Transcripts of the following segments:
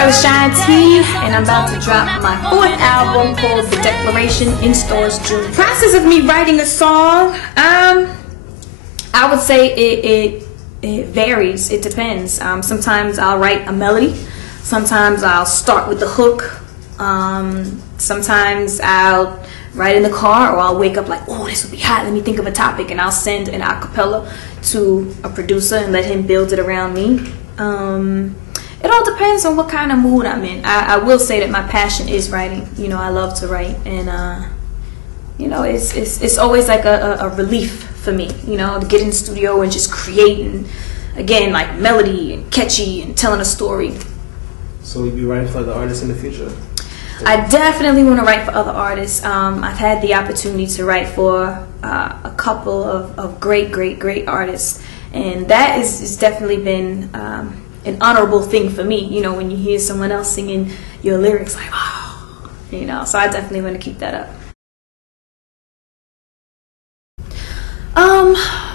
girl Ashanti, and I'm about to drop my 4th album called The Declaration in stores June. Process of me writing a song, I would say it varies. It depends. Sometimes I'll write a melody. Sometimes I'll start with the hook. Sometimes I'll write in the car, or I'll wake up like, oh, this would be hot, let me think of a topic, and I'll send an acapella to a producer and let him build it around me. It all depends on what kind of mood I'm in. I will say that my passion is writing. You know, I love to write, and you know, it's always like a relief for me, you know, to get in the studio and just create, and again, like melody and catchy and telling a story. So you'll be writing for other artists in the future? I definitely want to write for other artists. I've had the opportunity to write for a couple of great artists, and that has definitely been an honorable thing for me. You know, when you hear someone else singing your lyrics, like, oh, you know, so I definitely want to keep that up.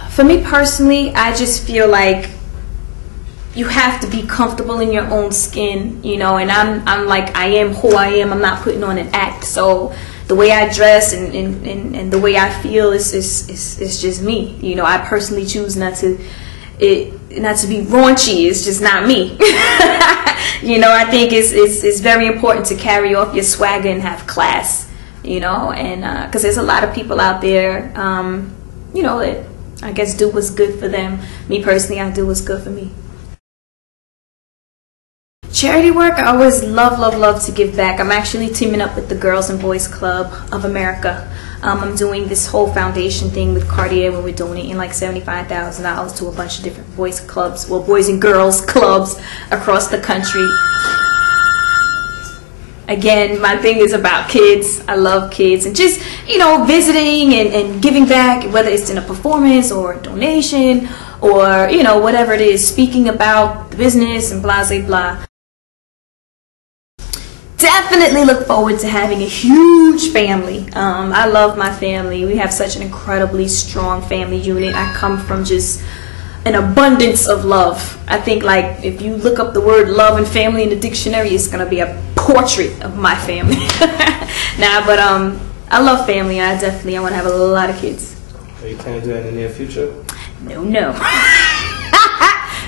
For me personally, I just feel like you have to be comfortable in your own skin, you know, and I'm like, I am who I am. I'm not putting on an act. So the way I dress and the way I feel is just me. You know, I personally choose not to be raunchy. It's just not me. You know, I think it's very important to carry off your swagger and have class, you know, and because there's a lot of people out there, you know, that I guess do what's good for them. Me personally, I do what's good for me. Charity work, I always love to give back. I'm actually teaming up with the Girls and Boys Club of America. I'm doing this whole foundation thing with Cartier where we're donating like $75,000 to a bunch of different boys clubs, well, boys and girls clubs across the country. Again, my thing is about kids. I love kids, and just, you know, visiting and giving back, whether it's in a performance or a donation or, you know, whatever it is, speaking about the business and blah, blah, blah. Definitely look forward to having a huge family. I love my family. We have such an incredibly strong family unit. I come from just an abundance of love. I think, like, if you look up the word love and family in the dictionary, it's gonna be a portrait of my family. Nah, but I love family. I want to have a lot of kids. Are you planning to do that in the near future? No.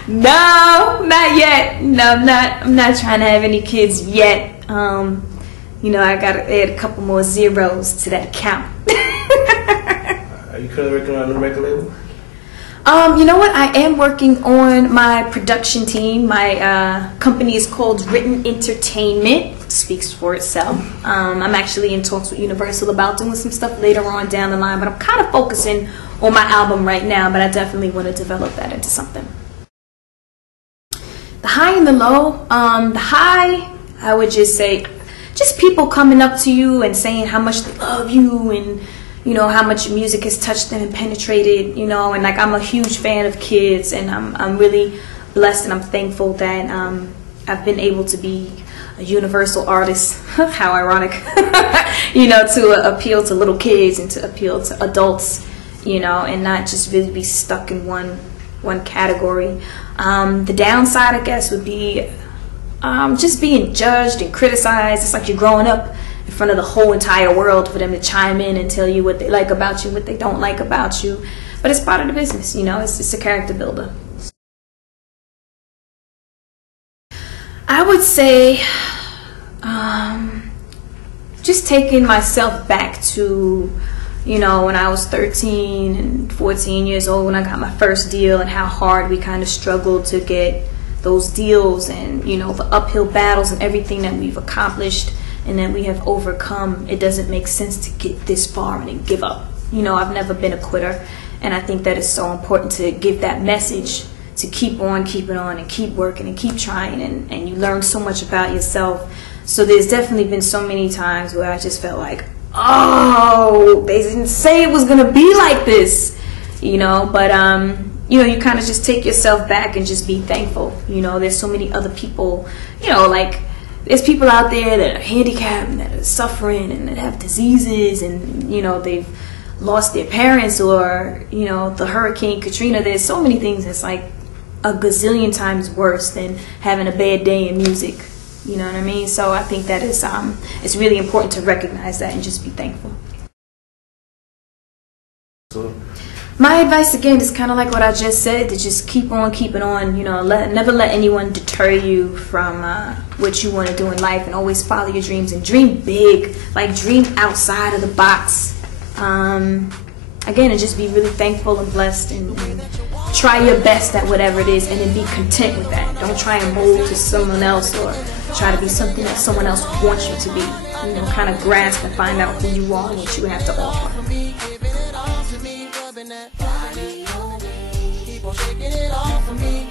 No, not yet. No, I'm not trying to have any kids yet. You know, I gotta add a couple more zeros to that count. Are you currently working on a record label? You know what? I am working on my production team. My company is called Written Entertainment. Speaks for itself. I'm actually in talks with Universal about doing some stuff later on down the line, but I'm kind of focusing on my album right now, but I definitely want to develop that into something. The high and the low. The high, I would just say, just people coming up to you and saying how much they love you, and you know, how much music has touched them and penetrated, you know, and like, I'm a huge fan of kids, and I'm really blessed and I'm thankful that I've been able to be a universal artist. How ironic. You know, to appeal to little kids and to appeal to adults, you know, and not just really be stuck in one category. The downside, I guess, would be just being judged and criticized. It's like you're growing up in front of the whole entire world for them to chime in and tell you what they like about you, what they don't like about you. But it's part of the business, you know, it's a character builder. I would say just taking myself back to, you know, when I was 13 and 14 years old, when I got my first deal, and how hard we kind of struggled to get those deals, and, you know, the uphill battles and everything that we've accomplished and that we have overcome. It doesn't make sense to get this far and then give up. You know, I've never been a quitter, and I think that it's so important to give that message, to keep on keeping on and keep working and keep trying, and you learn so much about yourself. So there's definitely been so many times where I just felt like, oh, they didn't say it was gonna be like this, you know, but you know, you kind of just take yourself back and just be thankful. You know, there's so many other people, you know, like, there's people out there that are handicapped and that are suffering and that have diseases, and, you know, they've lost their parents, or, you know, the Hurricane Katrina. There's so many things that's like a gazillion times worse than having a bad day in music, You know what I mean? So I think that is it's really important to recognize that and just be thankful. So, my advice again is kind of like what I just said, to just keep on keeping on. You know, never let anyone deter you from what you want to do in life, and always follow your dreams and dream big. Like, dream outside of the box. Again, and just be really thankful and blessed, and try your best at whatever it is, and then be content with that. Don't try and mold to someone else or try to be something that someone else wants you to be. You know, kind of grasp and find out who you are and what you have to offer. Keep on shaking it off for me.